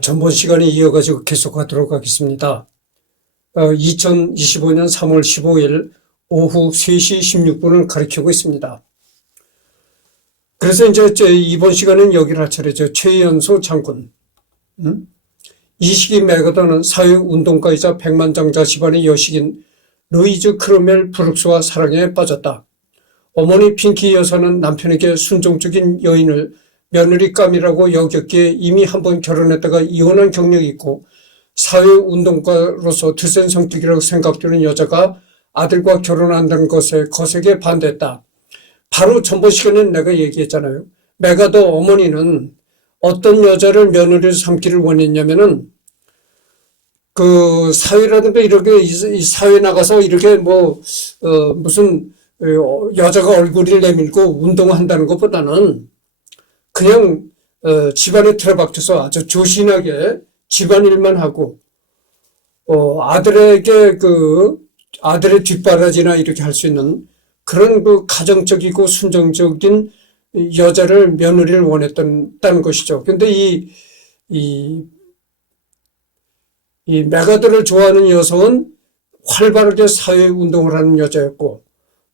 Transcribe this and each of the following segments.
전번 시간에 이어가지고 계속하도록 하겠습니다. 2025년 3월 15일 오후 3시 16분을 가리키고 있습니다. 그래서 이제 이번 시간은 여기를 할 차례죠. 최연소 장군. 이 시기 메가더는 사회운동가이자 백만장자 집안의 여식인 루이즈 크로멜 브룩스와 사랑에 빠졌다. 어머니 핑키 여사는 남편에게 순종적인 여인을 며느리감이라고 여겼기에 이미 한 번 결혼했다가 이혼한 경력이 있고 사회운동가로서 드센 성격이라고 생각되는 여자가 아들과 결혼한다는 것에 거세게 반대했다. 바로 전번 시간에 내가 얘기했잖아요. 메가더 어머니는 어떤 여자를 며느리로 삼기를 원했냐면은 그 사회라든가 이렇게 이 사회 나가서 이렇게 무슨 여자가 얼굴을 내밀고 운동한다는 것보다는 그냥 집안에 들어박혀서 아주 조신하게 집안일만 하고 아들에게 아들의 뒷바라지나 이렇게 할 수 있는 그런 가정적이고 순정적인 여자를 며느리를 원했다는 것이죠. 근데 이 메가더를 좋아하는 여성은 활발하게 사회운동을 하는 여자였고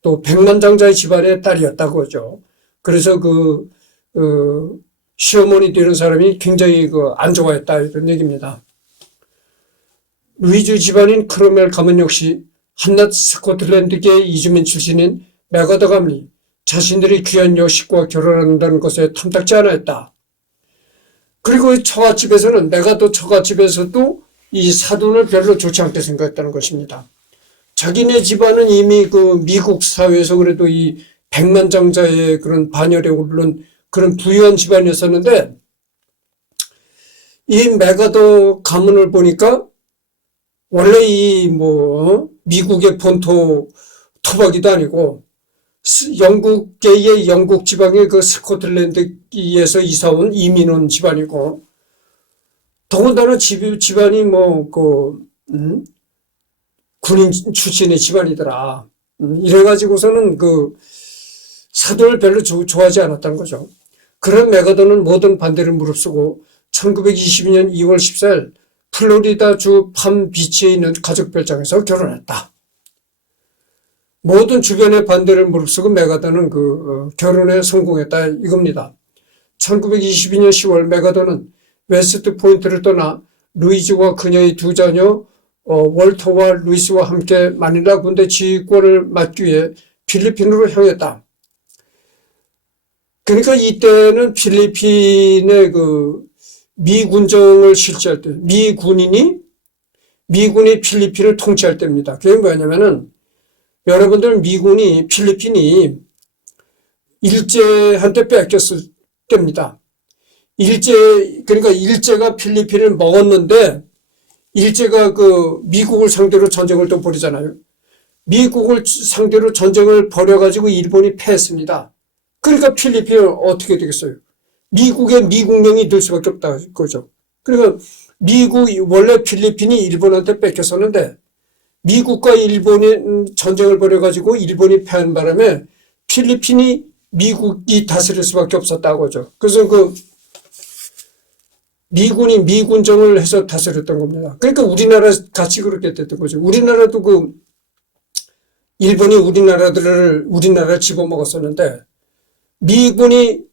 또 백만장자의 집안의 딸이었다고 하죠. 그래서 시어머니 되는 사람이 굉장히 안 좋아했다 이런 얘기입니다. 루이즈 집안인 크로멜 가문 역시 한낱 스코틀랜드계 이주민 출신인 메가더 가문이 자신들이 귀한 여식과 결혼한다는 것에 탐탁지 않아 했다. 그리고 처갓집에서는 메가더 처갓집에서도 이 사돈을 별로 좋지 않게 생각했다는 것입니다. 자기네 집안은 이미 미국 사회에서 그래도 이 백만장자의 그런 반열에 오른 그런 부유한 집안이었었는데 이 메가더 가문을 보니까 원래 미국의 본토 토박이도 아니고 영국계의 영국 지방의 스코틀랜드에서 이사온 이민원 집안이고 더군다나 집안이 군인 출신의 집안이더라. 이래가지고서는 사돈을 별로 좋아하지 않았다는 거죠. 그런 메가더는 모든 반대를 무릅쓰고 1922년 2월 14일 플로리다주 팜비치에 있는 가족 별장에서 결혼했다. 모든 주변의 반대를 무릅쓰고 메가더는 결혼에 성공했다 이겁니다. 1922년 10월 메가더는 웨스트 포인트를 떠나 루이즈와 그녀의 두 자녀 월터와 루이스와 함께 마닐라 군대 지휘권을 맡기 위해 필리핀으로 향했다. 그러니까 이때는 필리핀의 미군정을 실시할 때, 미군이 필리핀을 통치할 때입니다. 그게 뭐냐면은, 여러분들 필리핀이 일제한테 뺏겼을 때입니다. 그러니까 일제가 필리핀을 먹었는데, 일제가 미국을 상대로 전쟁을 또 벌이잖아요. 미국을 상대로 전쟁을 벌여가지고 일본이 패했습니다. 그러니까 필리핀은 어떻게 되겠어요? 미국의 미국령이 될 수밖에 없다 거죠. 그러니까 원래 필리핀이 일본한테 뺏겼었는데 미국과 일본이 전쟁을 벌여가지고 일본이 패한 바람에 필리핀이 미국이 다스릴 수밖에 없었다고 하죠. 그래서 미군이 미군정을 해서 다스렸던 겁니다. 그러니까 우리나라 같이 그렇게 됐던 거죠. 우리나라도 일본이 우리나라를 집어먹었었는데 미군이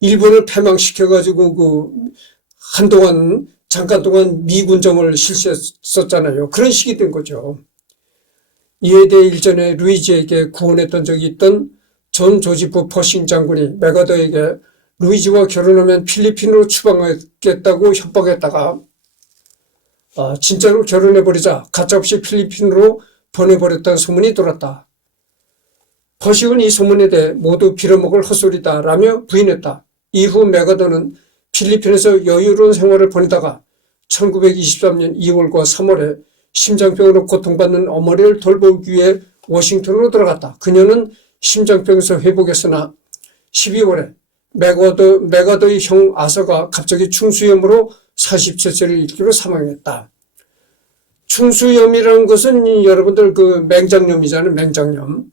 일본을 패망시켜가지고 잠깐 동안 미군정을 실시했었잖아요. 그런 식이 된 거죠. 이에 대해 일전에 루이즈에게 구원했던 적이 있던 존 조지프 퍼싱 장군이 메가더에게 루이즈와 결혼하면 필리핀으로 추방하겠다고 협박했다가 진짜로 결혼해버리자 가짜없이 필리핀으로 보내버렸다는 소문이 돌았다. 퍼싱은 이 소문에 대해 모두 빌어먹을 헛소리다 라며 부인했다. 이후 메가더는 필리핀에서 여유로운 생활을 보내다가 1923년 2월과 3월에 심장병으로 고통받는 어머니를 돌보기 위해 워싱턴으로 들어갔다. 그녀는 심장병에서 회복했으나 12월에 메가더의 형 아서가 갑자기 충수염으로 47세를 일기로 사망했다. 충수염이라는 것은 여러분들 맹장염이잖아요. 맹장염.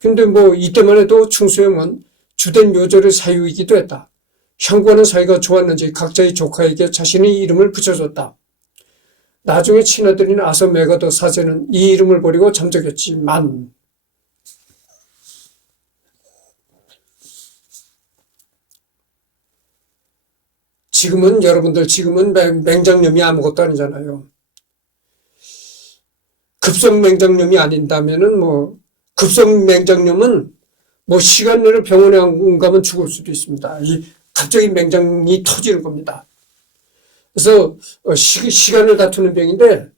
근데 이때만 해도 충수염은 주된 요절의 사유이기도 했다. 형과는 사이가 좋았는지 각자의 조카에게 자신의 이름을 붙여줬다. 나중에 친아들인 아서 메가더 사제는 이 이름을 버리고 잠적했지만 지금은 맹장염이 아무것도 아니잖아요. 급성 맹장염이 아닌다면은 급성 맹장염은 시간 내로 병원에 안 가면 죽을 수도 있습니다. 갑자기 맹장이 터지는 겁니다. 그래서 시간을 다투는 병인데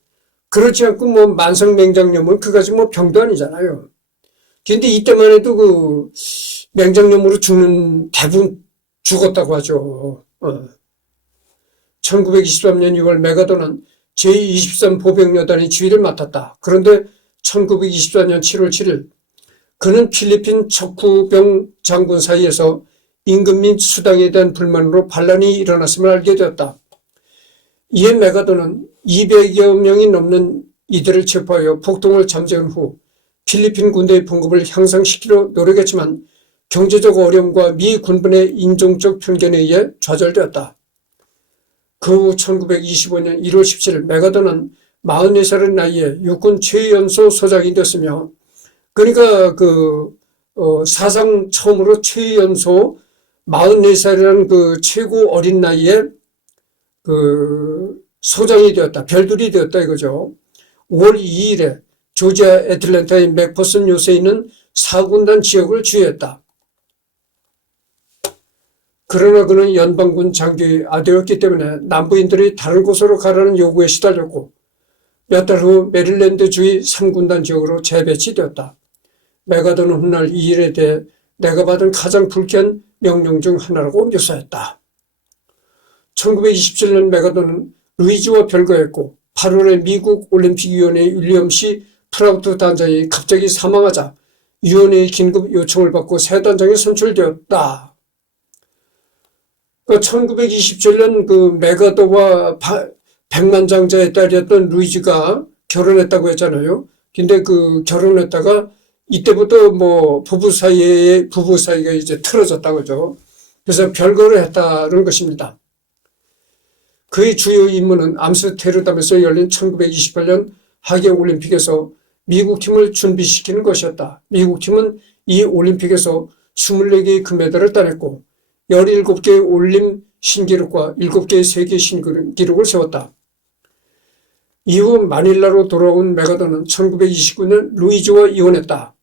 그렇지 않고 만성 맹장염은 그까지 병도 아니잖아요. 근데 이때만 해도 맹장염으로 죽는 대부분 죽었다고 하죠. 1923년 6월 메가더는 제23 보병여단의 지휘를 맡았다. 그런데 1924년 7월 7일 그는 필리핀 척후병 장군 사이에서 임금 및 수당에 대한 불만으로 반란이 일어났음을 알게 되었다. 이에 메가더는 200여 명이 넘는 이들을 체포하여 폭동을 잠재운 후 필리핀 군대의 봉급을 향상시키려 노력했지만 경제적 어려움과 미 군부의 인종적 편견에 의해 좌절되었다. 그 후 1925년 1월 17일 메가더는 44살의 나이에 육군 최연소 소장이 되었으며 그러니까 사상 처음으로 최연소 44살이라는 최고 어린 나이에 소장이 되었다. 별들이 되었다 이거죠. 5월 2일에 조지아 애틀랜타의 맥퍼슨 요새에 있는 4군단 지역을 지휘했다. 그러나 그는 연방군 장교의 아들이었기 때문에 남부인들이 다른 곳으로 가라는 요구에 시달렸고 몇 달 후 메릴랜드주의 3군단 지역으로 재배치되었다. 메가더는 훗날 이 일에 대해 내가 받은 가장 불쾌한 명령 중 하나라고 묘사했다. 1927년 메가더는 루이지와 별거했고 8월에 미국 올림픽위원회 윌리엄 C. 프라우트 단장이 갑자기 사망하자 위원회의 긴급 요청을 받고 새 단장에 선출되었다. 1927년 메가더와 백만장자의 딸이었던 루이지가 결혼했다고 했잖아요. 근데 결혼했다가 이때부터 부부 사이가 이제 틀어졌다고 하죠. 그래서 별거를 했다는 것입니다. 그의 주요 임무는 암스테르담에서 열린 1928년 하계올림픽에서 미국 팀을 준비시키는 것이었다. 미국 팀은 이 올림픽에서 24개의 금메달을 따냈고 17개의 올림 신기록과 7개의 세계 신기록을 세웠다. 이후 마닐라로 돌아온 메가더는 1929년 루이지와 이혼했다.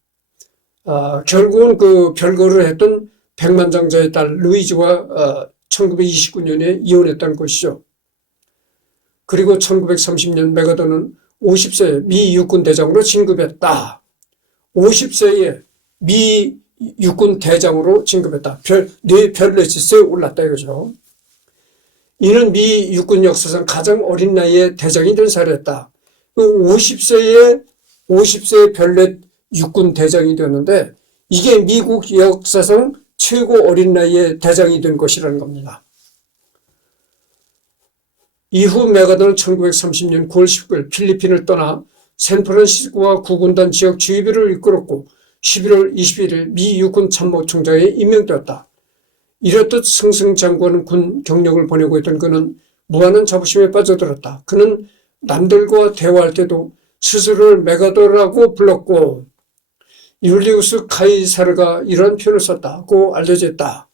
결국은 별거를 했던 백만장자의 딸 루이지와 1929년에 이혼했다는 것이죠. 그리고 1930년 메가더는 50세에 미 육군 대장으로 진급했다. 50세에 미 육군 대장으로 진급했다. 별레지스에 올랐다 이거죠. 이는 미 육군 역사상 가장 어린 나이에 대장이 된 사례였다. 50세에 별렛 육군 대장이 되었는데 이게 미국 역사상 최고 어린 나이에 대장이 된 것이라는 겁니다. 이후 메가더는 1930년 9월 19일 필리핀을 떠나 샌프란시스코와 구군단 지역 지휘부를 이끌었고 11월 21일 미 육군 참모총장에 임명되었다. 이렇듯 승승장구하는 군 경력을 보내고 있던 그는 무한한 자부심에 빠져들었다. 그는 남들과 대화할 때도 스스로를 메가더라고 불렀고 율리우스 카이사르가 이러한 표현을 썼다고 알려져 있다.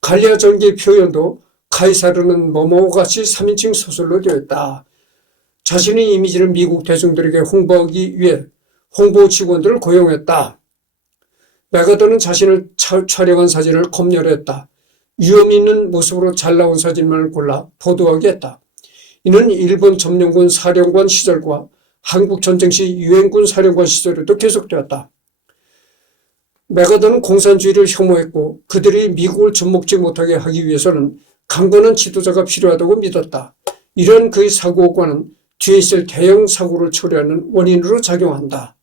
갈리아 전기의 표현도 카이사르는 뭐뭐같이 3인칭 소설로 되어 있다. 자신의 이미지를 미국 대중들에게 홍보하기 위해 홍보 직원들을 고용했다. 메가더는 자신을 촬영한 사진을 검열했다. 위험 있는 모습으로 잘 나온 사진만을 골라 보도하게 했다. 이는 일본 점령군 사령관 시절과 한국 전쟁 시 유엔군 사령관 시절에도 계속되었다. 메가더는 공산주의를 혐오했고 그들이 미국을 접목지 못하게 하기 위해서는 강건한 지도자가 필요하다고 믿었다. 이런 그의 사고관은 뒤에 있을 대형 사고를 초래하는 원인으로 작용한다.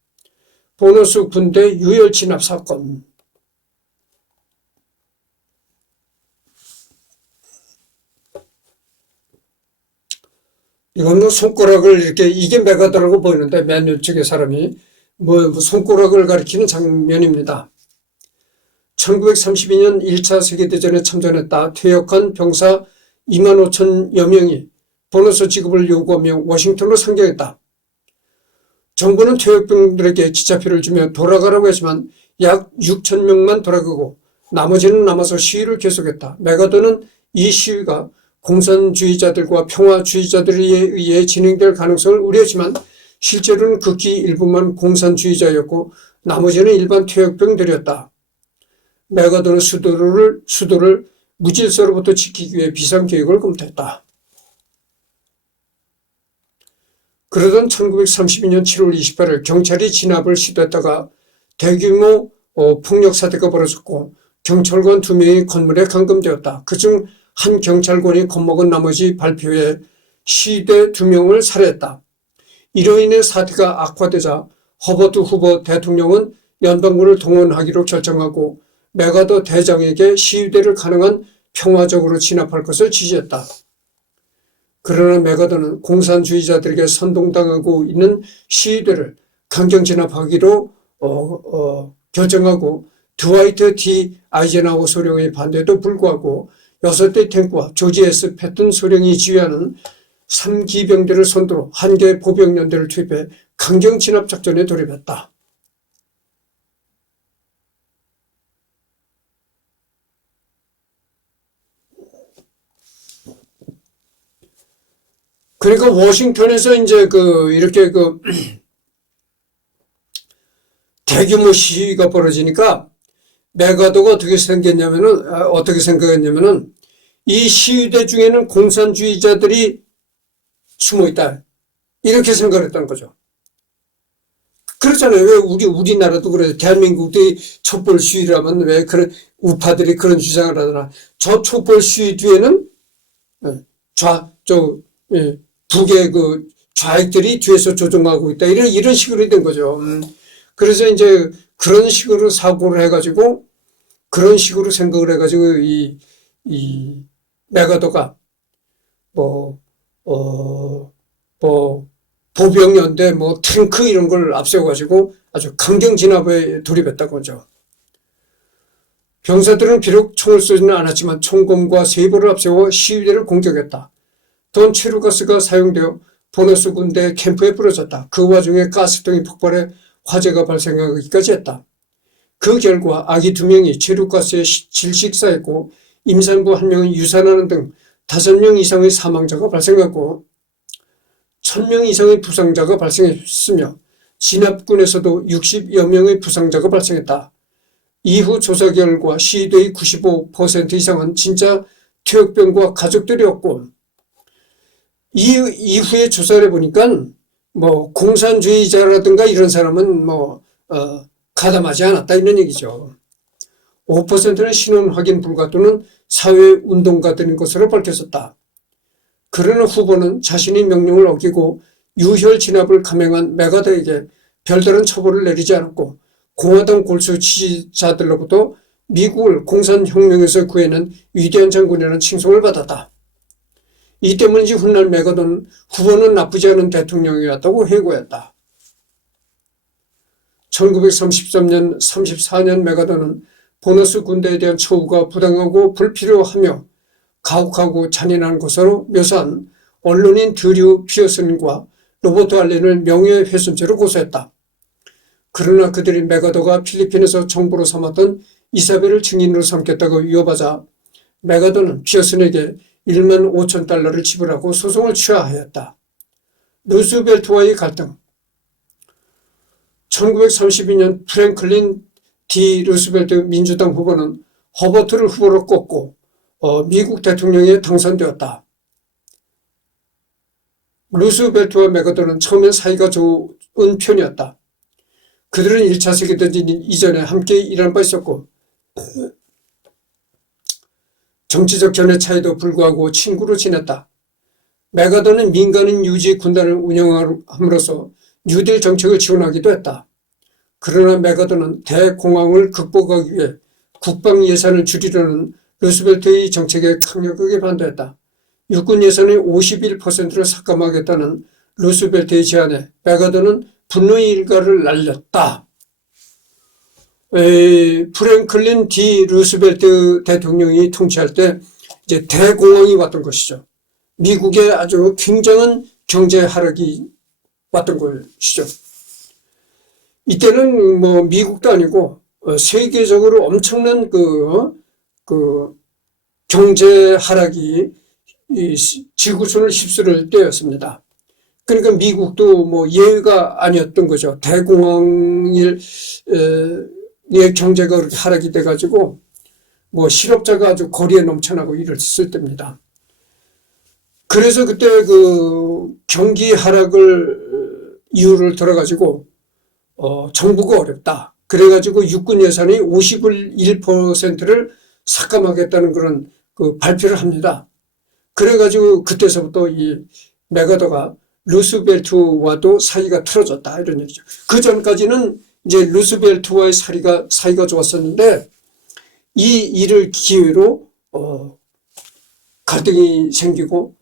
보너스 군대 유혈 진압 사건. 이건 손가락을 이게 메가더라고 보이는데 맨 왼쪽에 사람이 손가락을 가리키는 장면입니다. 1932년 1차 세계대전에 참전했다 퇴역한 병사 2만 5천여 명이 보너스 지급을 요구하며 워싱턴으로 상경했다. 정부는 퇴역병들에게 기차표를 주며 돌아가라고 했지만 약 6천 명만 돌아가고 나머지는 남아서 시위를 계속했다. 메가더는 이 시위가 공산주의자들과 평화주의자들에 의해 진행될 가능성을 우려했지만 실제로는 극히 일부만 공산주의자였고 나머지는 일반 퇴역병들이었다. 메가더는 수도를 무질서로부터 지키기 위해 비상계획을 검토했다. 그러던 1932년 7월 28일 경찰이 진압을 시도했다가 대규모 폭력 사태가 벌어졌고 경찰관 2명이 건물에 감금되었다. 그중 한 경찰관이 겁먹은 나머지 발표에 시위대 2명을 살해했다. 이로 인해 사태가 악화되자 허버트 후보 대통령은 연방군을 동원하기로 결정하고 메가더 대장에게 시위대를 가능한 평화적으로 진압할 것을 지시했다. 그러나 메가더는 공산주의자들에게 선동당하고 있는 시위대를 강경 진압하기로 결정하고 드와이트 D 아이젠하워 소령의 반대에도 불구하고 6대 탱크와 조지 S 패튼 소령이 지휘하는 3기병대를 선두로 한 개의 보병연대를 투입해 강경 진압 작전에 돌입했다. 그러니까 워싱턴에서 이제 이렇게 대규모 시위가 벌어지니까 메가더가 어떻게 생각했냐면은 이 시위대 중에는 공산주의자들이 숨어 있다. 이렇게 생각했다는 거죠. 그렇잖아요. 왜 우리나라도 그래요. 대한민국의 촛불 시위를 하면 왜 그런 우파들이 그런 주장을 하더라. 저 촛불 시위 뒤에는 북의 좌익들이 뒤에서 조종하고 있다. 이런 식으로 된 거죠. 그래서 이제 그런 식으로 사고를 해가지고 그런 식으로 생각을 해가지고 이 메가더가 보병연대 탱크 이런 걸 앞세워가지고 아주 강경 진압에 돌입했다고 하죠. 병사들은 비록 총을 쏘지는 않았지만 총검과 세이버를 앞세워 시위대를 공격했다. 또한 체류가스가 사용되어 보너스 군대 캠프에 뿌려졌다. 그 와중에 가스통이 폭발해 화재가 발생하기까지 했다. 그 결과 아기 2명이 체류가스에 질식사했고 임산부 1명이 유산하는 등 5명 이상의 사망자가 발생하고 1000명 이상의 부상자가 발생했으며 진압군에서도 60여 명의 부상자가 발생했다. 이후 조사 결과 시위대의 95% 이상은 진짜 퇴역병과 가족들이었고 이후에 조사를 해보니까 공산주의자라든가 이런 사람은 가담하지 않았다 이런 얘기죠. 5%는 신원 확인 불가 또는 사회운동가들인 것으로 밝혀졌다. 그러나 후보는 자신이 명령을 어기고 유혈 진압을 감행한 메가더에게 별다른 처벌을 내리지 않았고 공화당 골수 지지자들로부터 미국을 공산혁명에서 구해낸 위대한 장군이라는 칭송을 받았다. 이 때문인지 훗날 메가더는 후보는 나쁘지 않은 대통령이었다고 회고했다. 1933년, 34년 메가더는 보너스 군대에 대한 처우가 부당하고 불필요하며 가혹하고 잔인한 것으로 묘사한 언론인 드류 피어슨과 로버트 알렌을 명예훼손죄로 고소했다. 그러나 그들이 메가더가 필리핀에서 정부로 삼았던 이사벨을 증인으로 삼겠다고 위협하자 메가더는 피어슨에게 1만 5천 달러를 지불하고 소송을 취하하였다. 루스벨트와의 갈등 1932년 프랭클린 D 루스벨트 민주당 후보는 허버트를 후보로 꼽고 미국 대통령에 당선되었다. 루스벨트와 메가더는 처음엔 사이가 좋은 편이었다. 그들은 1차 세계대전 이전에 함께 일한 바 있었고 정치적 견해 차이도 불구하고 친구로 지냈다. 메가더는 민간인 유지 군단을 운영함으로써 뉴딜 정책을 지원하기도 했다. 그러나 메가더는 대공황을 극복하기 위해 국방 예산을 줄이려는 루스벨트의 정책에 강력하게 반대했다. 육군 예산의 51%를 삭감하겠다는 루스벨트의 제안에 메가더는 분노의 일가를 날렸다. 프랭클린 D 루스벨트 대통령이 통치할 때 이제 대공황이 왔던 것이죠. 미국의 아주 굉장한 경제 하락이 왔던 것이죠. 이때는 뭐 미국도 아니고 세계적으로 엄청난 그 경제 하락이 지구촌을 휩쓸을 때였습니다. 그러니까 미국도 뭐 예외가 아니었던 거죠. 대공황의 경제가 그렇게 하락이 돼가지고 뭐 실업자가 아주 거리에 넘쳐나고 이랬을 때입니다. 그래서 그때 그 경기 하락을 이유를 들어가지고 정부가 어렵다. 그래가지고 육군 예산이 51%를 삭감하겠다는 그런 그 발표를 합니다. 그래가지고 그때서부터 이 맥아더가 루스벨트와도 사이가 틀어졌다 이런 얘기죠. 그 전까지는 이제 루스벨트와의 사이가 좋았었는데 이 일을 기회로 갈등이 생기고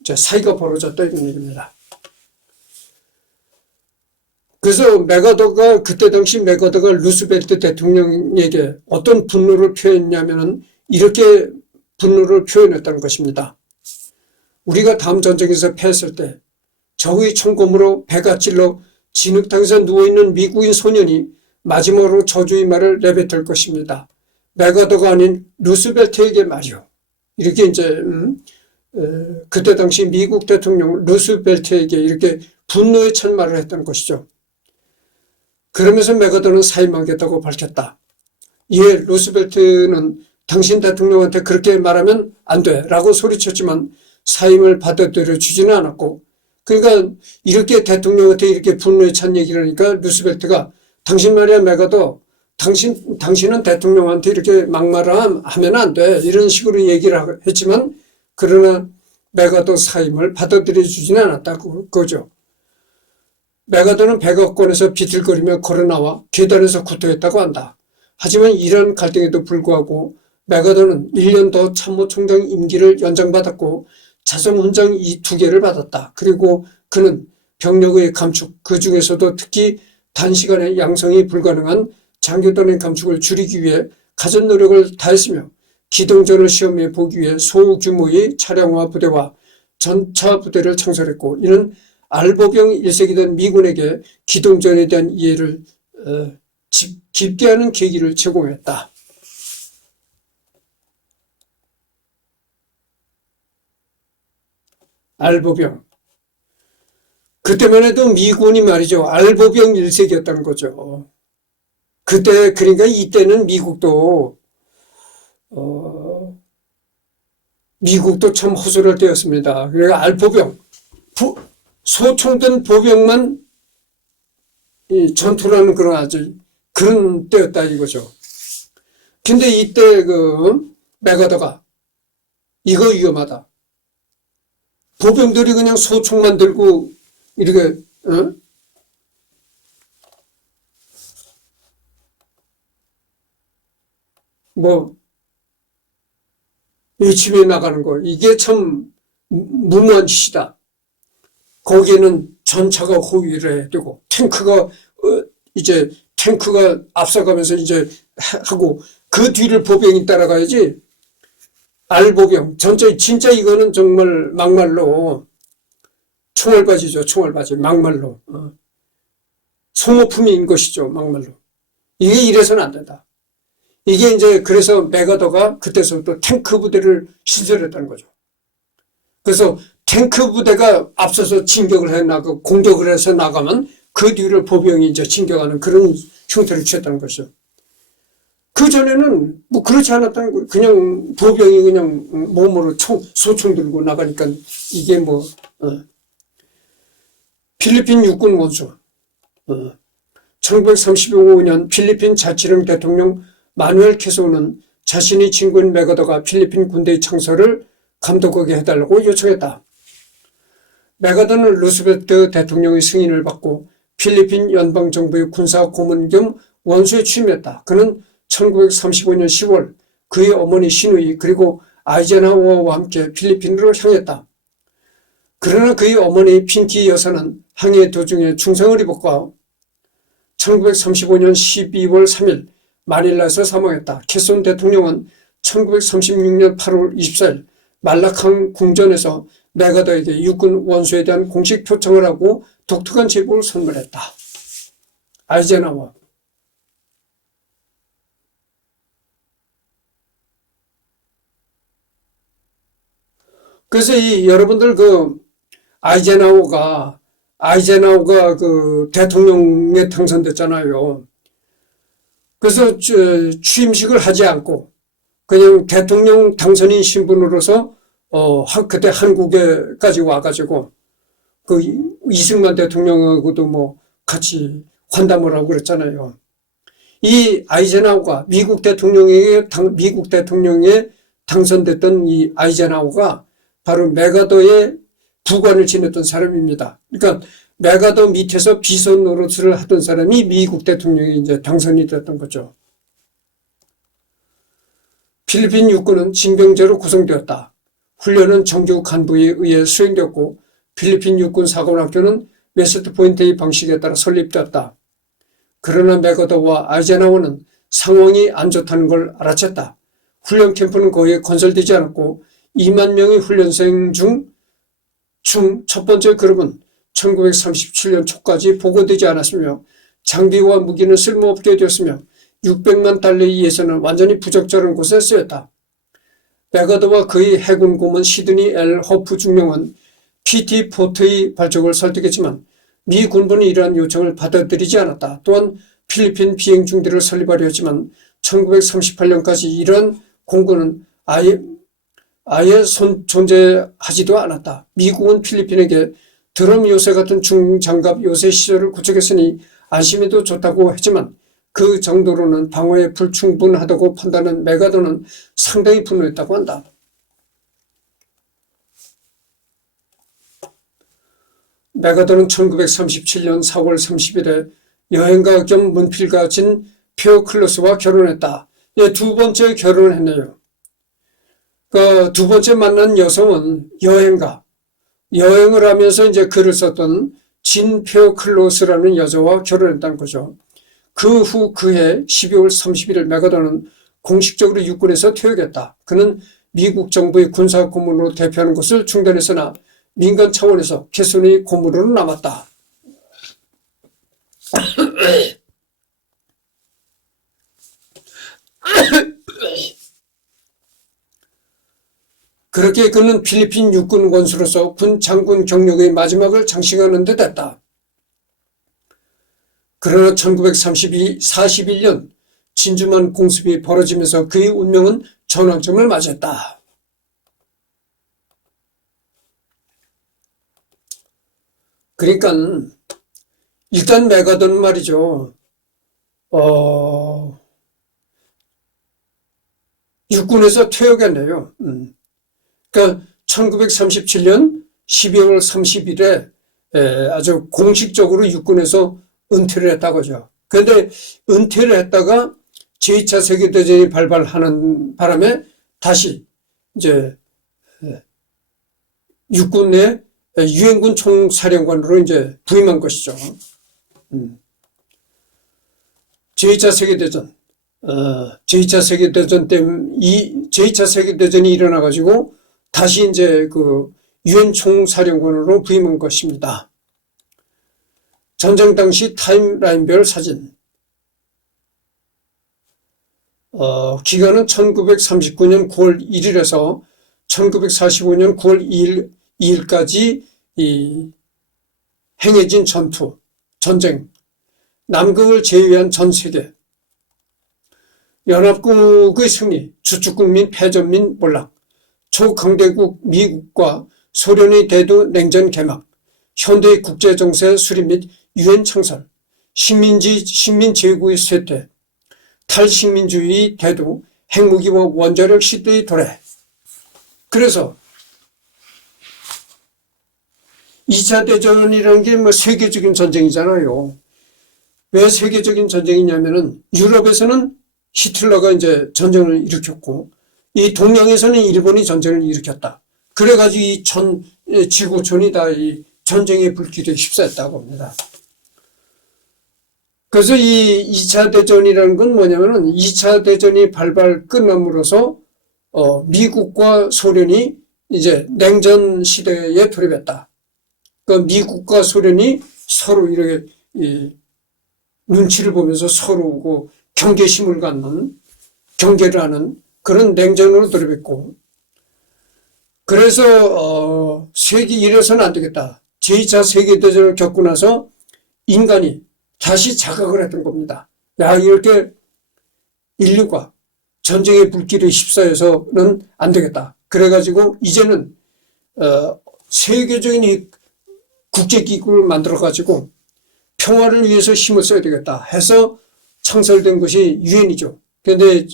이제 사이가 벌어졌다 이런 얘기입니다. 그래서 그때 당시 맥아더가 루스벨트 대통령에게 어떤 분노를 표현했냐면은 이렇게 분노를 표현했다는 것입니다. 우리가 다음 전쟁에서 패했을 때 적의 총검으로 배가 찔러 진흙탕에서 누워있는 미국인 소년이 마지막으로 저주의 말을 내뱉을 것입니다. 맥아더가 아닌 루스벨트에게 말이요. 이렇게 이제 그때 당시 미국 대통령 루스벨트에게 이렇게 분노에 찬 말을 했던 것이죠. 그러면서 맥아더는 사임하겠다고 밝혔다. 이에 루스벨트는 당신 대통령한테 그렇게 말하면 안 돼 라고 소리쳤지만 사임을 받아들여 주지는 않았고, 그러니까 이렇게 대통령한테 이렇게 분노에 찬 얘기를 하니까 루스벨트가 당신 말이야 맥아더, 당신은 대통령한테 이렇게 막말하면 안 돼 이런 식으로 얘기를 했지만 그러나 맥아더 사임을 받아들여 주지는 않았다고 그거죠. 맥아더는 백악관에서 비틀거리며 걸어나와 계단에서 구토했다고 한다. 하지만 이러한 갈등에도 불구하고 맥아더는 1년 더 참모총장 임기를 연장받았고 자성훈장 2개를 받았다. 그리고 그는 병력의 감축, 그 중에서도 특히 단시간에 양성이 불가능한 장교단의 감축을 줄이기 위해 갖은 노력을 다했으며 기동전을 시험해 보기 위해 소규모의 차량화 부대와 전차 부대를 창설했고, 이는 알보병 1세기된 미군에게 기동전에 대한 이해를 깊게 하는 계기를 제공했다. 알보병. 그때만 해도 미군이 말이죠. 알보병 1세기였다는 거죠. 그때, 그러니까 이때는 미국도 참 허술할 때였습니다. 그러니까 알보병. 소총된 보병만 전투를 하는 그런 때였다 이거죠. 근데 이때 맥아더가 이거 위험하다. 보병들이 그냥 소총만 들고 이렇게 외침에 나가는 거, 이게 참 무모한 짓이다. 거기에는 전차가 호위를 해야 되고 탱크가 앞서가면서 이제 하고 그 뒤를 보병이 따라가야지. 알보병 진짜 이거는 정말 막말로 총알바지죠. 총알바지 막말로 소모품인 것이죠. 막말로 이게 이래서는 안 된다. 이게 이제 그래서 맥아더가 그때서부터 탱크 부대를 신설했다는 거죠. 그래서 탱크 부대가 앞서서 공격을 해서 나가면 그 뒤를 보병이 이제 진격하는 그런 형태를 취했다는 것이죠. 그 전에는 뭐 그렇지 않았다는 거예요. 그냥 보병이 그냥 몸으로 소총 들고 나가니까 이게 필리핀 육군 원수. 1935년 필리핀 자치령 대통령 마누엘 케소는 자신의 친구인 맥아더가 필리핀 군대의 창설을 감독하게 해달라고 요청했다. 맥아더는 루스벨트 대통령의 승인을 받고 필리핀 연방정부의 군사 고문 겸 원수에 취임했다. 그는 1935년 10월 그의 어머니 시누이 그리고 아이젠하워와 함께 필리핀으로 향했다. 그러나 그의 어머니 핀키 여사는 항해 도중에 중상을 입었고 1935년 12월 3일 마닐라에서 사망했다. 캐손 대통령은 1936년 8월 24일 말라칸 궁전에서 메가더에게 육군 원수에 대한 공식 표창을 하고 독특한 제복을 선물했다. 아이젠하워. 그래서 여러분들 아이젠하워가 그 대통령에 당선됐잖아요. 그래서 취임식을 하지 않고 그냥 대통령 당선인 신분으로서 그때 한국에까지 와가지고 그 이승만 대통령하고도 뭐 같이 환담을 하고 그랬잖아요. 이 아이젠하워가 미국 대통령에 당선됐던 이 아이젠하워가 바로 메가더의 부관을 지냈던 사람입니다. 그러니까 메가더 밑에서 비선 노릇을 하던 사람이 미국 대통령이 이제 당선이 됐던 거죠. 필리핀 육군은 징병제로 구성되었다. 훈련은 정규 간부에 의해 수행되었고 필리핀 육군 사관학교는 웨스트 포인트의 방식에 따라 설립되었다. 그러나 메가더와 아이젠하워는 상황이 안 좋다는 걸 알아챘다. 훈련 캠프는 거의 건설되지 않았고 2만 명의 훈련생 중 첫 번째 그룹은 1937년 초까지 보고되지 않았으며 장비와 무기는 쓸모없게 되었으며 600만 달러의 예산은 완전히 부적절한 곳에 쓰였다. 메가더와 그의 해군 고문 시드니 L. 허프 중령은 PT 포트의 발족을 설득했지만 미 군부는 이러한 요청을 받아들이지 않았다. 또한 필리핀 비행 중대를 설립하려 했지만 1938년까지 이러한 공고는 아예 존재하지도 않았다. 미국은 필리핀에게 드럼 요새 같은 중장갑 요새 시설을 구축했으니 안심해도 좋다고 했지만 그 정도로는 방어에 불충분하다고 판단한 메가더는 상당히 분노했다고 한다. 메가더는 1937년 4월 30일에 여행가 겸 문필가진 페어클로스와 결혼했다. 두 번째 결혼을 했네요. 두 번째 만난 여성은 여행을 하면서 이제 글을 썼던 진 페어클로스라는 여자와 결혼했다는 거죠. 그 후 그해 12월 31일 메가더는 공식적으로 육군에서 퇴역했다. 그는 미국 정부의 군사 고문으로 대표하는 것을 중단했으나 민간 차원에서 캐손의 고문으로 남았다. 그렇게 그는 필리핀 육군 원수로서 군 장군 경력의 마지막을 장식하는 데 됐다. 그러나 1941년 진주만 공습이 벌어지면서 그의 운명은 전환점을 맞았다. 그러니까 일단 메가더는 말이죠. 육군에서 퇴역했네요. 그러니까 1937년 12월 30일에 아주 공식적으로 육군에서 은퇴를 했다고 하죠. 그런데 은퇴를 했다가 제2차 세계대전이 발발하는 바람에 다시 이제 육군의 유엔군 총사령관으로 이제 부임한 것이죠. 제2차 세계대전, 제2차 세계대전 때문에 제2차 세계대전이 일어나가지고 다시 이제 그 유엔 총사령관으로 부임한 것입니다. 전쟁 당시 타임라인별 사진. 기간은 1939년 9월 1일에서 1945년 9월 2일까지 행해진 전쟁, 남극을 제외한 전 세계, 연합국의 승리, 주축국 민 패전 민 몰락, 초강대국 미국과 소련의 대두 냉전 개막, 현대의 국제정세 수립 및 유엔 창설, 식민제국의 쇠퇴, 탈식민주의 대두, 핵무기와 원자력 시대의 도래. 그래서 2차 대전이라는 게 뭐 세계적인 전쟁이잖아요. 왜 세계적인 전쟁이냐면은 유럽에서는 히틀러가 이제 전쟁을 일으켰고 이 동양에서는 일본이 전쟁을 일으켰다. 그래가지고 이 지구촌이 다 이 전쟁의 불길에 휩싸였다고 합니다. 그래서 이 2차 대전이라는 건 뭐냐면은 2차 대전이 발발 끝남으로써 미국과 소련이 이제 냉전 시대에 돌입했다. 그 미국과 소련이 서로 이렇게 눈치를 보면서 서로 그 경계심을 갖는 경계를 하는 그런 냉전으로 돌입했고, 그래서 세계 이래서는 안 되겠다. 제2차 세계대전을 겪고 나서 인간이 다시 자각을 했던 겁니다. 야, 이렇게 인류가 전쟁의 불길에 휩싸여서는 안 되겠다. 그래가지고 이제는 세계적인 이 국제기구를 만들어가지고 평화를 위해서 힘을 써야 되겠다 해서 창설된 것이 유엔이죠. 그런데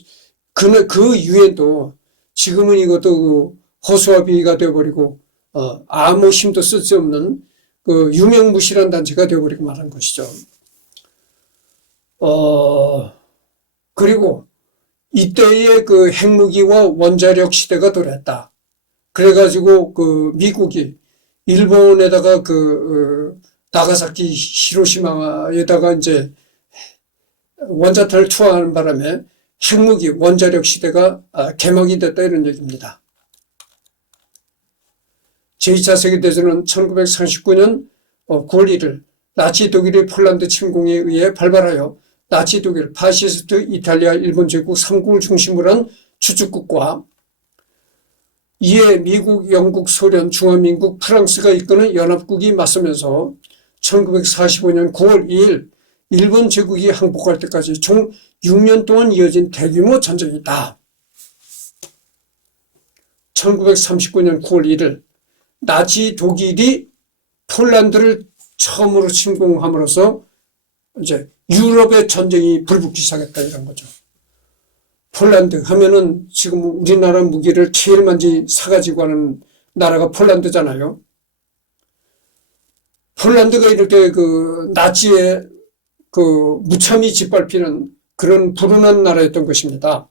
그 유엔도 지금은 이것도 허수아비가 되어버리고 아무 힘도 쓸 수 없는 그 유명무실한 단체가 되어버리고 말한 것이죠. 그리고 이때의 그 핵무기와 원자력 시대가 도래했다. 그래가지고 그 미국이 일본에다가 나가사키 히로시마에다가 이제 원자탄을 투하하는 바람에 핵무기 원자력 시대가 개막이 됐다 이런 얘기입니다. 제2차 세계대전은 1939년 9월 1일 나치 독일의 폴란드 침공에 의해 발발하여 나치 독일, 파시스트 이탈리아, 일본 제국 3국을 중심으로 한 주축국과 이에 미국, 영국, 소련, 중화민국, 프랑스가 이끄는 연합국이 맞서면서 1945년 9월 2일 일본 제국이 항복할 때까지 총 6년 동안 이어진 대규모 전쟁이다. 1939년 9월 1일 나치 독일이 폴란드를 처음으로 침공함으로써 이제 유럽의 전쟁이 불붙기 시작했다 이런 거죠. 폴란드 하면은 지금 우리나라 무기를 제일 많이 사가지고 하는 나라가 폴란드잖아요. 폴란드가 이렇게 그 나치의 그 무참히 짓밟히는 그런 불운한 나라였던 것입니다.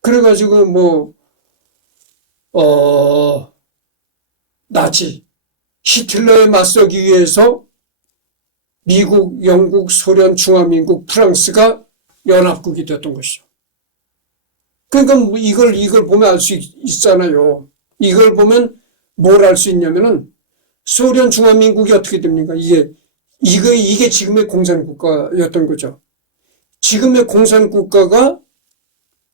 그래가지고 나치 히틀러에 맞서기 위해서 미국, 영국, 소련, 중화민국, 프랑스가 연합국이 됐던 것이죠. 그러니까 이걸 보면 알 수 있잖아요. 이걸 보면 뭘 알 수 있냐면은 소련, 중화민국이 어떻게 됩니까? 이게 지금의 공산국가였던 거죠. 지금의 공산국가가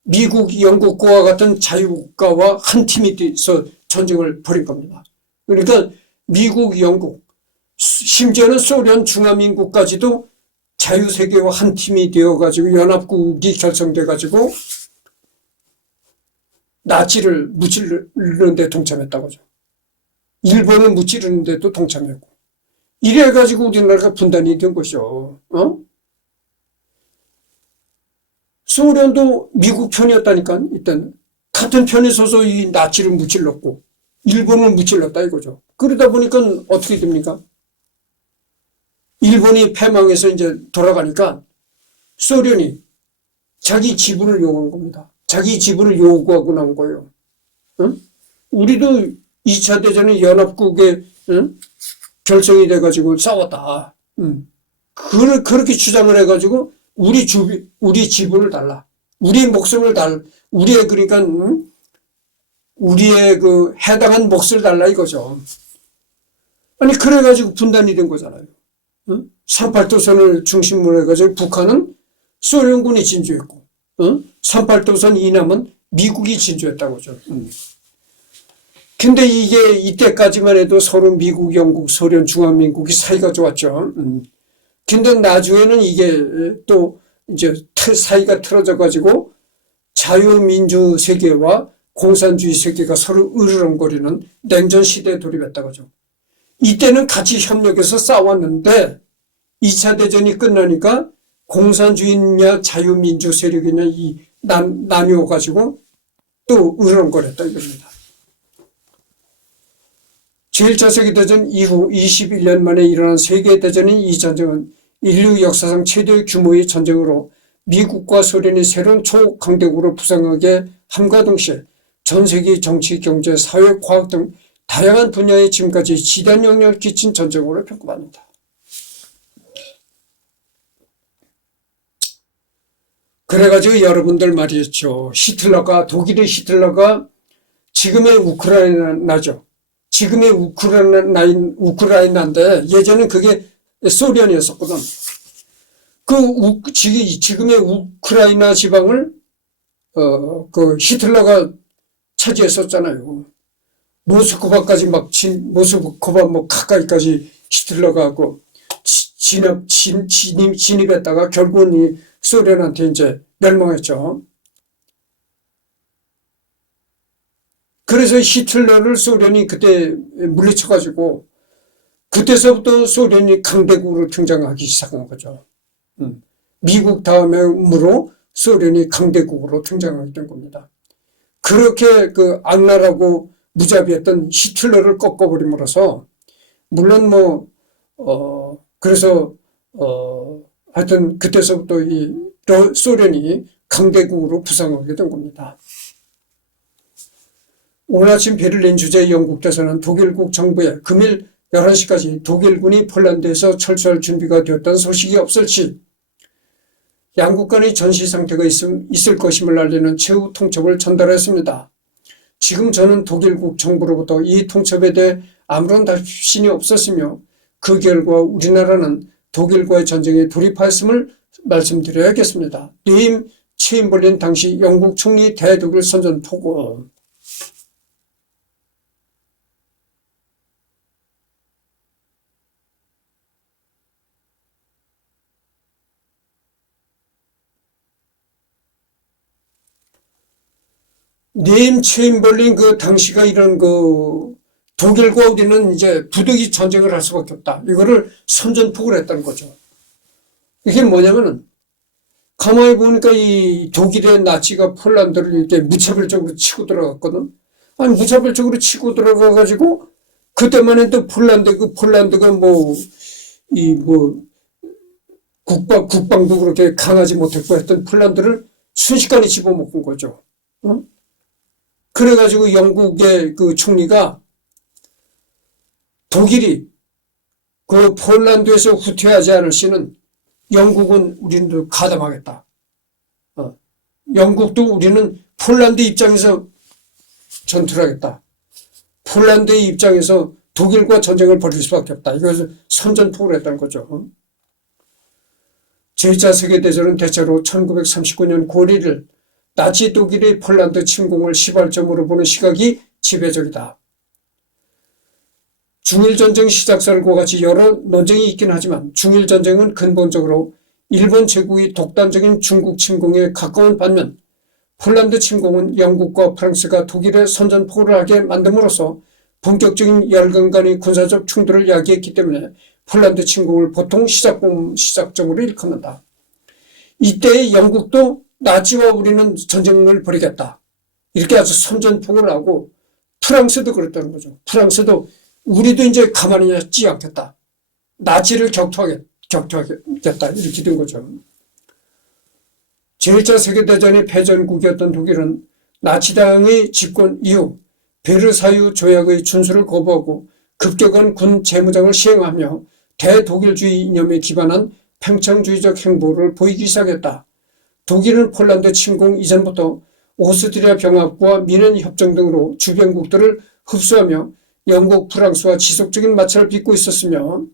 미국, 영국과 같은 자유국가와 한 팀이 돼서 전쟁을 벌인 겁니다. 그러니까 미국, 영국, 심지어는 소련, 중화민국까지도 자유세계와 한 팀이 되어가지고 연합국이 결성돼가지고 나치를 무찌르는 데 동참했다고 하죠. 일본을 무찌르는 데도 동참했고. 이래가지고 우리나라가 분단이 된 것이죠. 소련도 미국 편이었다니까, 이때는. 같은 편에 서서 이 나치를 무찔렀고, 일본을 무찔렀다 이거죠. 그러다 보니까 어떻게 됩니까? 일본이 패망해서 이제 돌아가니까 소련이 자기 지분을 요구한 겁니다. 자기 지분을 요구하고 나온 거예요. 응? 우리도 2차 대전에 연합국에 결성이 돼가지고 싸웠다. 그렇게 주장을 해가지고 우리 지분을 달라. 우리 목숨을 우리의 그러니까 우리의 그 해당한 몫을 달라 이거죠. 아니 그래가지고 분단이 된 거잖아요. 38도선을 중심으로 해가지고 북한은 소련군이 진주했고 38도선 이남은 미국이 진주했다고 하죠. 근데 이게 이때까지만 해도 서로 미국, 영국, 소련, 중화민국이 사이가 좋았죠. 근데 나중에는 이게 또 이제 사이가 틀어져 가지고 자유민주 세계와 공산주의 세계가 서로 으르렁거리는 냉전 시대에 돌입했다고 하죠. 이때는 같이 협력해서 싸웠는데 2차 대전이 끝나니까 공산주의냐 자유민주 세력이냐 나뉘어 가지고 또 으르렁거렸다 이겁니다. 제1차 세계대전 이후 21년 만에 일어난 세계대전인 이 전쟁은 인류 역사상 최대 규모의 전쟁으로 미국과 소련이 새로운 초강대국으로 부상하게 함과 동시에 전 세계 정치, 경제, 사회, 과학 등 다양한 분야에 지금까지 지대한 영향을 끼친 전쟁으로 평가받는다. 그래가지고 여러분들 말이었죠. 독일의 히틀러가 지금의 우크라이나죠. 지금의 우크라이나인데 예전엔 그게 소련이었었거든. 지금의 우크라이나 지방을 그 히틀러가 차지했었잖아요. 모스크바까지 모스크바 뭐 가까이까지 히틀러가 하고 진입했다가 결국은 이 소련한테 이제 멸망했죠. 그래서 히틀러를 소련이 그때 물리쳐가지고 그때서부터 소련이 강대국으로 등장하기 시작한 거죠. 미국 다음으로 소련이 강대국으로 등장하게 된 겁니다. 그렇게 그 악랄하고 무자비했던 히틀러를 꺾어버림으로써 물론 그래서 하여튼 그때서부터 이 소련이 강대국으로 부상하게 된 겁니다. 오늘 아침 베를린 주재 영국 대사는 독일국 정부에 금일 11시까지 독일군이 폴란드에서 철수할 준비가 되었다는 소식이 없을 시 양국 간의 전시 상태가 있을 것임을 알리는 최후 통첩을 전달했습니다. 지금 저는 독일국 정부로부터 이 통첩에 대해 아무런 답신이 없었으며 그 결과 우리나라는 독일과의 전쟁에 돌입하였음을 말씀드려야겠습니다. 레임 체인벌린 당시 영국 총리 대독일 선전포고. 레임 체인벌린 그 당시가 이런 독일과 우리는 이제 부득이 전쟁을 할 수밖에 없다. 이거를 선전포고를 했다는 거죠. 이게 뭐냐면은 가만히 보니까 이 독일의 나치가 폴란드를 이렇게 무차별적으로 치고 들어갔거든. 아니 무차별적으로 치고 들어가가지고 그때만 해도 폴란드가 국방도 그렇게 강하지 못했고 했던 폴란드를 순식간에 집어먹은 거죠. 그래가지고 영국의 그 총리가 독일이 그 폴란드에서 후퇴하지 않을 시는 영국은 우리는 가담하겠다. 영국도 우리는 폴란드 입장에서 전투를 하겠다. 폴란드의 입장에서 독일과 전쟁을 벌일 수밖에 없다. 이것을 선전포고를 했다는 거죠. 제2차 세계대전은 대체로 1939년 9월 1일 나치 독일의 폴란드 침공을 시발점으로 보는 시각이 지배적이다. 중일전쟁 시작설과 같이 여러 논쟁이 있긴 하지만 중일전쟁은 근본적으로 일본 제국의 독단적인 중국 침공에 가까운 반면 폴란드 침공은 영국과 프랑스가 독일에 선전포고를 하게 만듦으로써 본격적인 열강 간의 군사적 충돌을 야기했기 때문에 폴란드 침공을 보통 시작점으로 일컫는다. 이때 영국도 나치와 우리는 전쟁을 벌이겠다. 이렇게 아주 선전포고를 하고 프랑스도 그랬다는 거죠. 프랑스도 우리도 이제 가만히 있지 않겠다. 나치를 격투하겠다. 이렇게 된 거죠. 제1차 세계대전의 패전국이었던 독일은 나치당의 집권 이후 베르사유 조약의 준수를 거부하고 급격한 군 재무장을 시행하며 대독일주의 이념에 기반한 팽창주의적 행보를 보이기 시작했다. 독일은 폴란드 침공 이전부터 오스트리아 병합과 미넨 협정 등으로 주변국들을 흡수하며 영국, 프랑스와 지속적인 마찰을 빚고 있었으며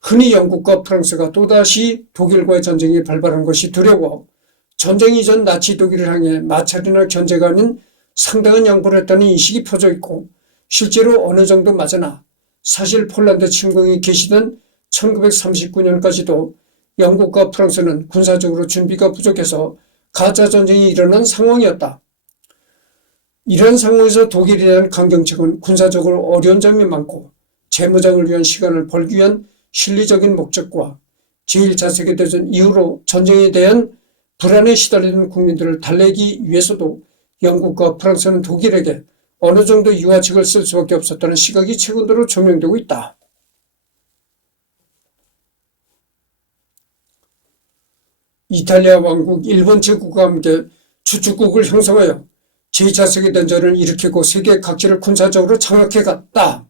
흔히 영국과 프랑스가 또다시 독일과의 전쟁이 발발한 것이 두려워 전쟁 이전 나치 독일을 향해 마찰이나 견제가 아닌 상당한 양보를 했다는 인식이 펴져 있고 실제로 어느 정도 맞으나 사실 폴란드 침공이 개시된 1939년까지도 영국과 프랑스는 군사적으로 준비가 부족해서 가짜 전쟁이 일어난 상황이었다. 이런 상황에서 독일에 대한 강경책은 군사적으로 어려운 점이 많고 재무장을 위한 시간을 벌기 위한 실리적인 목적과 제1차 세계대전 이후로 전쟁에 대한 불안에 시달리는 국민들을 달래기 위해서도 영국과 프랑스는 독일에게 어느 정도 유화책을 쓸 수밖에 없었다는 시각이 최근으로 조명되고 있다. 이탈리아 왕국, 일본 제국과 함께 주축국을 형성하여 제2차 세계대전을 일으키고 세계 각지를 군사적으로 장악해갔다.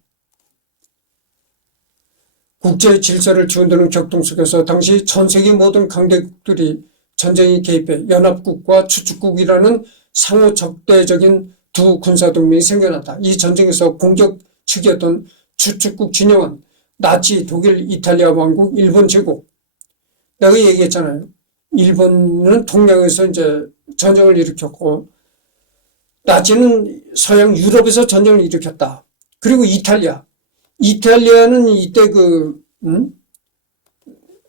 국제 질서를 뒤흔드는 격동 속에서 당시 전 세계 모든 강대국들이 전쟁에 개입해 연합국과 추축국이라는 상호 적대적인 두 군사동맹이 생겨났다. 이 전쟁에서 공격 측이었던 추축국 진영은 나치, 독일, 이탈리아 왕국, 일본 제국. 내가 얘기했잖아요. 일본은 동양에서 이제 전쟁을 일으켰고, 나치는 서양 유럽에서 전쟁을 일으켰다. 그리고 이탈리아는 이때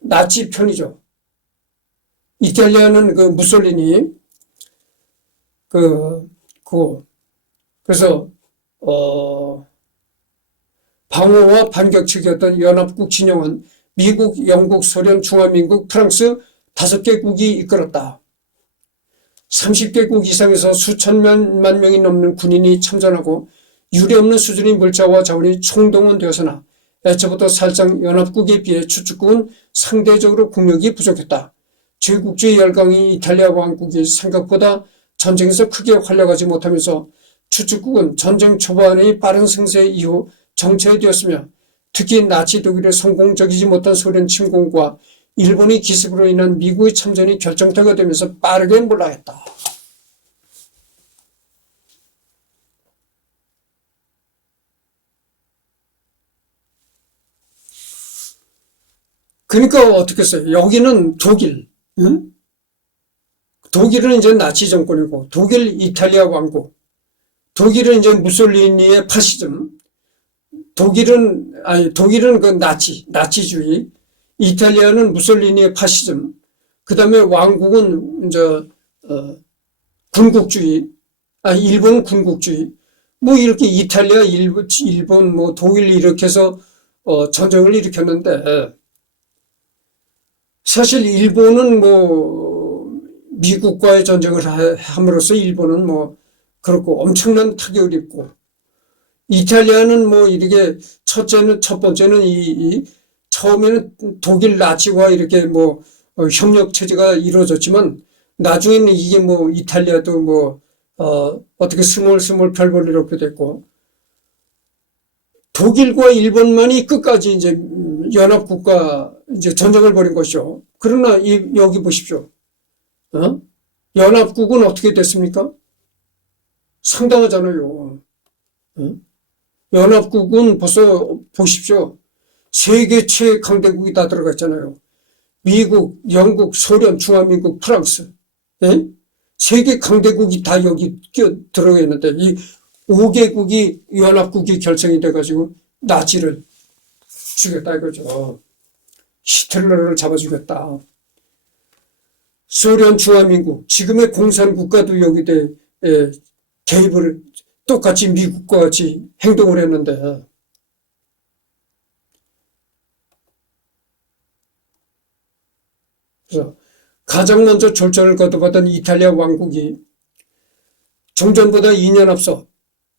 나치 편이죠. 이탈리아는 무솔리니, 그래서, 방어와 반격 측이었던 연합국 진영은 미국, 영국, 소련, 중화민국, 프랑스 5개국이 이끌었다. 30개국 이상에서 수천만 명이 넘는 군인이 참전하고 유례없는 수준의 물자와 자원이 총동원되어서나 애초부터 살짝 연합국에 비해 추축국은 상대적으로 국력이 부족했다. 제국주의 열강이 이탈리아 왕국이 생각보다 전쟁에서 크게 활약하지 못하면서 추축국은 전쟁 초반의 빠른 승세 이후 정체되었으며 특히 나치 독일의 성공적이지 못한 소련 침공과 일본의 기습으로 인한 미국의 참전이 결정타가 되면서 빠르게 몰락했다. 그러니까 어떻게 했어요? 여기는 독일, 응? 독일은 이제 나치 정권이고, 독일, 이탈리아 왕국, 독일은 이제 무솔리니의 파시즘, 독일은 나치주의, 이탈리아는 무솔리니의 파시즘, 그 다음에 왕국은 이제 군국주의, 일본 군국주의, 뭐 이렇게 이탈리아, 일본, 뭐 독일 이렇게 해서 전쟁을 일으켰는데, 사실 일본은 뭐 미국과의 전쟁을 함으로써 일본은 뭐 그렇고 엄청난 타격을 입고, 이탈리아는 뭐 이렇게 첫 번째는 처음에는 독일 나치와 이렇게 뭐 협력 체제가 이루어졌지만 나중에는 이게 뭐 이탈리아도 뭐 어떻게 스물스물 별볼 일 없게 됐고, 독일과 일본만이 끝까지 이제 연합국가 이제 전쟁을 벌인 것이죠. 그러나 여기 보십시오. 연합국은 어떻게 됐습니까? 상당하잖아요. 연합국은 벌써 보십시오. 세계 최강대국이 다 들어가 있잖아요. 미국, 영국, 소련, 중화민국, 프랑스. 예? 세계 강대국이 다 여기 들어가 있는데 이 5개국이 연합국이 결성이 돼가지고 나치를 죽였다 이거죠. 히틀러를 잡아 죽였다. 소련, 중화민국, 지금의 공산국가도 여기에 개입을 똑같이 미국과 같이 행동을 했는데, 그래서 가장 먼저 졸전을 거듭하던 이탈리아 왕국이 종전보다 2년 앞서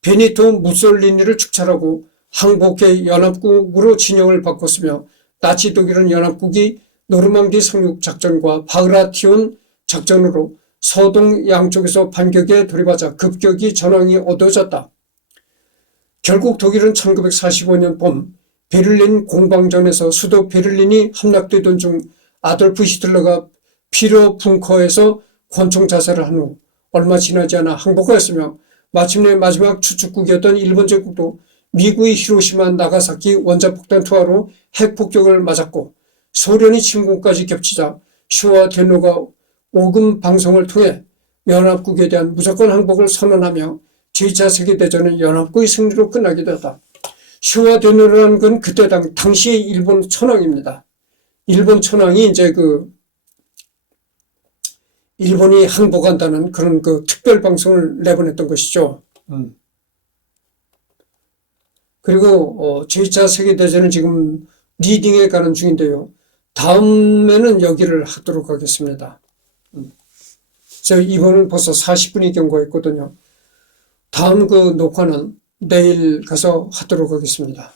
베니토 무솔리니를 축찰하고 항복해 연합국으로 진영을 바꿨으며, 나치 독일은 연합국이 노르망디 상륙 작전과 바그라티온 작전으로 서동 양쪽에서 반격에 돌입하자 급격히 전황이 어두워졌다. 결국 독일은 1945년 봄 베를린 공방전에서 수도 베를린이 함락되던 중 아돌프 히틀러가 피로 붕커에서 권총 자살을 한 후 얼마 지나지 않아 항복하였으며, 마침내 마지막 추축국이었던 일본 제국도 미국의 히로시마 나가사키 원자폭탄 투하로 핵폭격을 맞았고, 소련이 침공까지 겹치자 쇼와 덴노가 오금 방송을 통해 연합국에 대한 무조건 항복을 선언하며 제2차 세계대전은 연합국의 승리로 끝나게 되었다. 쇼와 덴노라는 건 그때 당시의 일본 천황입니다. 일본 천황이 이제 일본이 항복한다는 그런 특별 방송을 내보냈던 것이죠. 그리고 제2차 세계대전은 지금 리딩에 가는 중인데요. 다음에는 여기를 하도록 하겠습니다. 제가 이번은 벌써 40분이 경과했거든요. 다음 녹화는 내일 가서 하도록 하겠습니다.